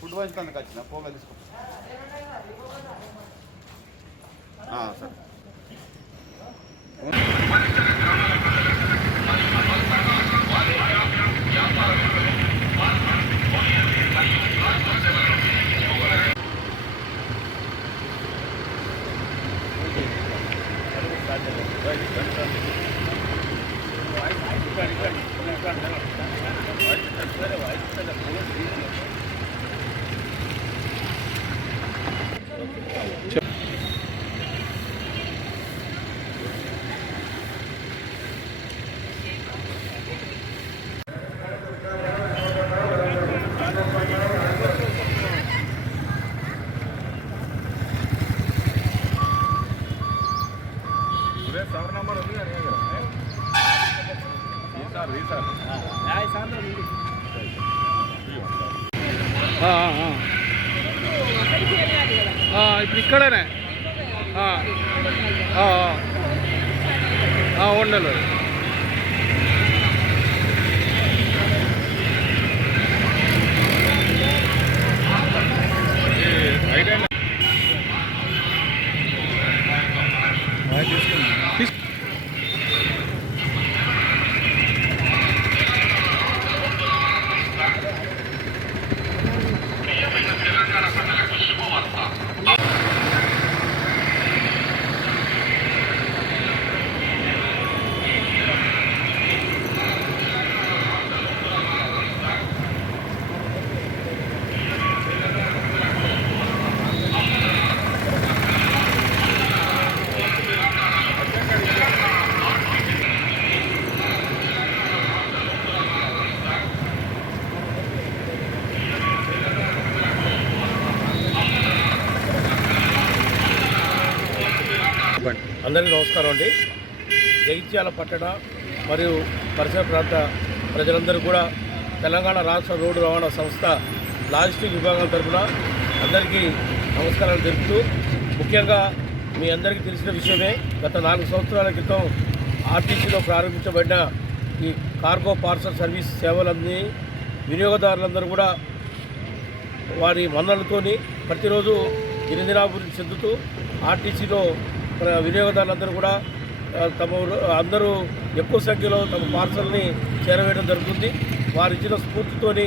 Food పంచుతందుకు వచ్చిన పోగా తీసుకో సార్. ఇప్పుడు ఇక్కడనే ఉండలేదు. అందరికీ నమస్కారం అండి. జగిత్యాల పట్టణ మరియు పరిసర ప్రాంత ప్రజలందరూ కూడా తెలంగాణ రాష్ట్ర రోడ్డు రవాణా సంస్థ లాజిస్టిక్ విభాగం తరఫున అందరికీ నమస్కారాలు తెలుపుతూ, ముఖ్యంగా మీ అందరికీ తెలిసిన విషయమే, గత 4 సంవత్సరాల క్రితం ఆర్టీసీలో ప్రారంభించబడిన ఈ కార్గో పార్సల్ సర్వీస్ సేవలన్నీ వినియోగదారులందరూ కూడా వారి మన్నలతోని ప్రతిరోజు దినదినాభివృద్ధి చెందుతూ ఆర్టీసీలో వినియోగదారులందరూ కూడా అందరూ ఎక్కువ సంఖ్యలో తమ పార్సల్ని చేరవేయడం జరుగుతుంది. వారి ఇచ్చిన స్ఫూర్తితోని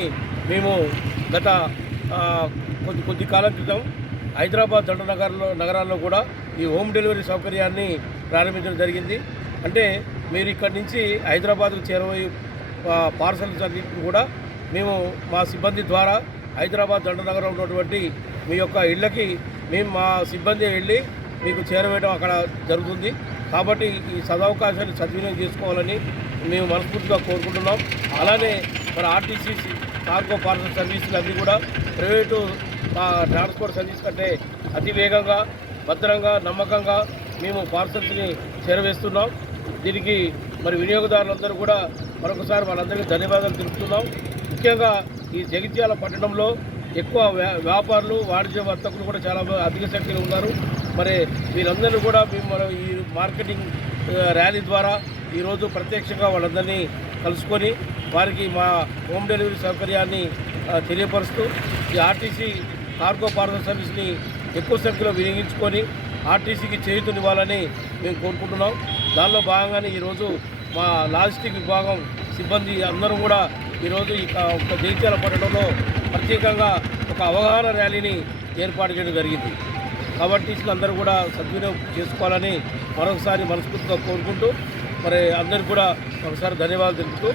మేము గత కొద్ది కాలం క్రితం హైదరాబాద్ జంట నగరాల్లో కూడా ఈ హోమ్ డెలివరీ సౌకర్యాన్ని ప్రారంభించడం జరిగింది. అంటే మీరు ఇక్కడి నుంచి హైదరాబాద్కు చేరబోయే పార్సల్ సర్వీస్ కూడా మేము మా సిబ్బంది ద్వారా హైదరాబాద్ జంట నగరంలో ఉన్నటువంటి మీ యొక్క ఇళ్ళకి మేము మా సిబ్బంది వెళ్ళి మీకు చేరవేయడం అక్కడ జరుగుతుంది. కాబట్టి ఈ సదవకాశాన్ని సద్వినియోగం చేసుకోవాలని మేము మనస్ఫూర్తిగా కోరుకుంటున్నాం. అలానే మన ఆర్టీసీ కార్గో పార్సల్ సర్వీసులు అన్నీ కూడా ప్రైవేటు ట్రాన్స్పోర్ట్ సర్వీస్ కంటే అతి వేగంగా, భద్రంగా, నమ్మకంగా మేము పార్సల్స్ని చేరవేస్తున్నాం. దీనికి మరి వినియోగదారులందరూ కూడా మరొకసారి వాళ్ళందరికీ ధన్యవాదాలు తెలుపుతున్నాం. ముఖ్యంగా ఈ జగిత్యాల పట్టణంలో ఎక్కువ వ్యాపారులు, వాణిజ్య వర్తకులు కూడా చాలా అధిక సంఖ్యలో ఉన్నారు. మరి వీరందరూ కూడా మేము మన ఈ మార్కెటింగ్ ర్యాలీ ద్వారా ఈరోజు ప్రత్యక్షంగా వాళ్ళందరినీ కలుసుకొని వారికి మా హోమ్ డెలివరీ సౌకర్యాన్ని తెలియపరుస్తూ ఈ ఆర్టీసీ కార్గో పార్సల్ సర్వీస్ని ఎక్కువ సంఖ్యలో వినియోగించుకొని ఆర్టీసీకి చేయూతనివ్వాలని మేము కోరుకుంటున్నాం. దానిలో భాగంగానే ఈరోజు మా లాజిస్టిక్ విభాగం సిబ్బంది అందరూ కూడా ఈరోజు ఈ జగిత్యాల పట్టణంలో ప్రత్యేకంగా ఒక అవగాహన ర్యాలీని ఏర్పాటు చేయడం జరిగింది. కాబట్టి అందరూ కూడా సద్వినియోగం చేసుకోవాలని మరొకసారి మనస్ఫూర్తిగా కోరుకుంటూ మరి అందరికీ కూడా ఒకసారి ధన్యవాదాలు తెలుపుతూ,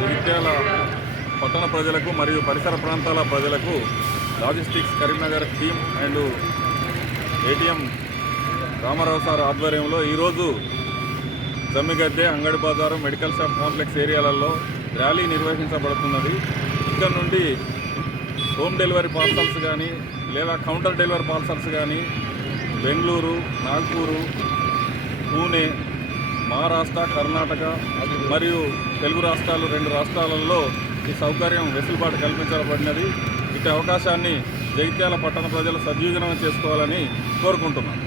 జగిత్యాల పట్టణ ప్రజలకు మరియు పరిసర ప్రాంతాల ప్రజలకు logistics Karimnagar team and ATM Ramarao sir ఆధ్వర్యంలో ఈరోజు జమ్మిగద్దె, అంగడి బజారు, మెడికల్ షాప్ కాంప్లెక్స్ ఏరియాలలో ర్యాలీ నిర్వహించబడుతున్నది. ఇక్కడ నుండి హోమ్ డెలివరీ పార్సల్స్ కానీ లేదా కౌంటర్ డెలివరీ పార్సల్స్ కానీ బెంగళూరు, నాగ్పూరు, పూణే, మహారాష్ట్ర, కర్ణాటక మరియు తెలుగు రాష్ట్రాలు 2 రాష్ట్రాలలో ఈ సౌకర్యం వెసులుబాటు కల్పించబడినది. ఇటు అవకాశాన్ని జగిత్యాల పట్టణ ప్రజలు సద్వినియోగం చేసుకోవాలని కోరుకుంటున్నాను.